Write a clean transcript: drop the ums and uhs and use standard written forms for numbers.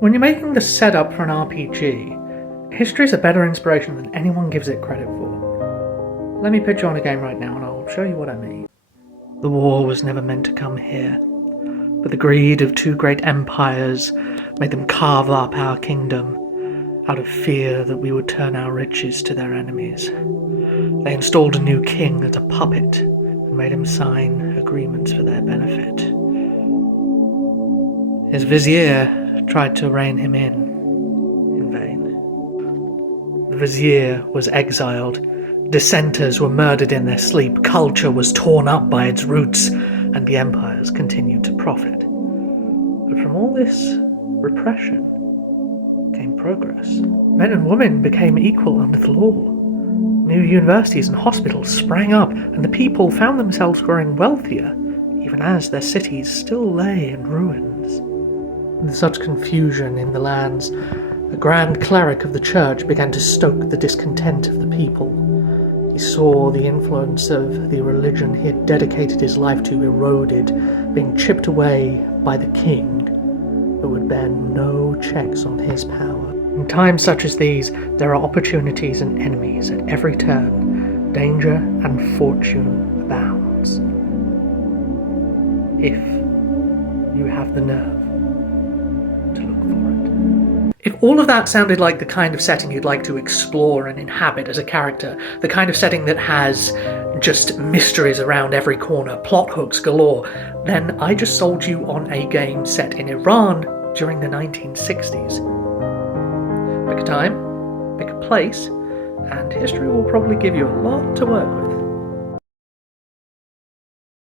When you're making the setup for an RPG, history is a better inspiration than anyone gives it credit for. Let me pitch you on a game right now and I'll show you what I mean. The war was never meant to come here, but the greed of two great empires made them carve up our kingdom out of fear that we would turn our riches to their enemies. They installed a new king as a puppet and made him sign agreements for their benefit. His vizier tried to rein him in vain. The vizier was exiled, dissenters were murdered in their sleep, culture was torn up by its roots, and the empires continued to profit. But from all this repression came progress. Men and women became equal under the law. New universities and hospitals sprang up, and the people found themselves growing wealthier, even as their cities still lay in ruins. With such confusion in the lands, the grand cleric of the church began to stoke the discontent of the people. He saw the influence of the religion he had dedicated his life to eroded, being chipped away by the king, who would bear no checks on his power. In times such as these, there are opportunities and enemies at every turn. Danger and fortune abounds. If you have the nerve to look for it. If all of that sounded like the kind of setting you'd like to explore and inhabit as a character, the kind of setting that has just mysteries around every corner, plot hooks galore, then I just sold you on a game set in Iran during the 1960s. Pick a time, pick a place, and history will probably give you a lot to work with.